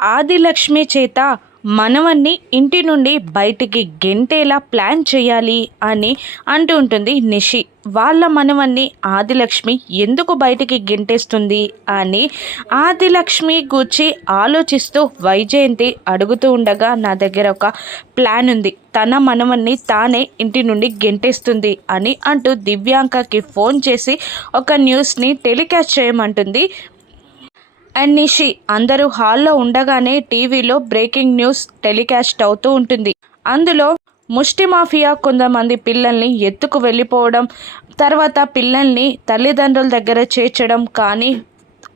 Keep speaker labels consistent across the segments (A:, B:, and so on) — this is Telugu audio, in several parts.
A: ఆదిలక్ష్మి చేత మనవన్ని ఇంటి నుండి బయటికి గెంటేలా ప్లాన్ చేయాలి అని అంటూ ఉంటుంది నిషి. వాళ్ళ మనవన్ని ఆదిలక్ష్మి ఎందుకు బయటికి గెంటేస్తుంది అని ఆదిలక్ష్మి గూర్చి ఆలోచిస్తూ వైజయంతి అడుగుతూ ఉండగా నా దగ్గర ఒక ప్లాన్ ఉంది. తన మనవన్ని తానే ఇంటి నుండి గెంటేస్తుంది అని అంటూ దివ్యాంకకి ఫోన్ చేసి ఒక న్యూస్ని టెలికాస్ట్ చేయమంటుంది. అండ్ నిషి అందరూ హాల్లో ఉండగానే టీవీలో బ్రేకింగ్ న్యూస్ టెలికాస్ట్ అవుతూ ఉంటుంది. అందులో ముష్టి మాఫియా కొంతమంది పిల్లల్ని ఎత్తుకు వెళ్ళిపోవడం తర్వాత పిల్లల్ని తల్లిదండ్రుల దగ్గర చేర్చడం కానీ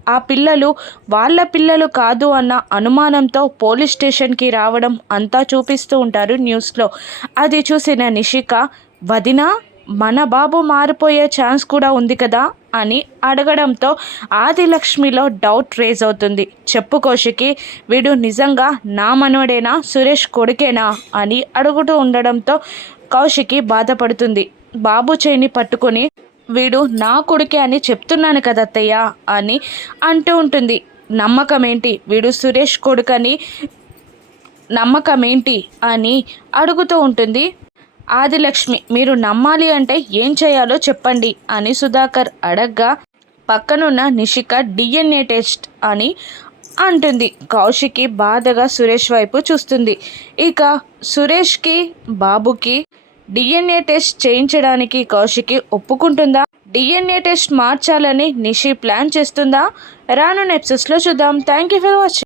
A: ఆ పిల్లలు వాళ్ళ పిల్లలు కాదు అన్న అనుమానంతో పోలీస్ స్టేషన్కి రావడం అంతా చూపిస్తూ ఉంటారు న్యూస్లో. అది చూసిన నిషిక వదినా మన బాబు మారిపోయే ఛాన్స్ కూడా ఉంది కదా అని అడగడంతో ఆదిలక్ష్మిలో డౌట్ రేజ్ అవుతుంది. చెప్పు కౌశికి వీడు నిజంగా నా మనోడేనా సురేష్ కొడుకేనా అని అడుగుతూ ఉండడంతో కౌశికి బాధపడుతుంది. బాబు చేయిని పట్టుకొని వీడు నా కొడుకే అని చెప్తున్నాను కదా అత్తయ్య అని అంటూ ఉంటుంది. నమ్మకం ఏంటి వీడు సురేష్ కొడుకని నమ్మకం ఏంటి అని అడుగుతూ ఉంటుంది. ఆదిలక్ష్మి మీరు నమ్మాలి అంటే ఏం చేయాలో చెప్పండి అని సుధాకర్ అడగ్గా పక్కనున్న నిషిక డిఎన్ఏ టెస్ట్ అని అంటుంది. కౌశికి బాధగా సురేష్ వైపు చూస్తుంది. ఇక సురేష్కి బాబుకి డిఎన్ఏ టెస్ట్ చేయించడానికి కౌశికి ఒప్పుకుంటుందా? డిఎన్ఏ టెస్ట్ మార్చాలని నిషి ప్లాన్ చేస్తుందా? రాను నెప్సెస్లో చూద్దాం. Thank you for watching.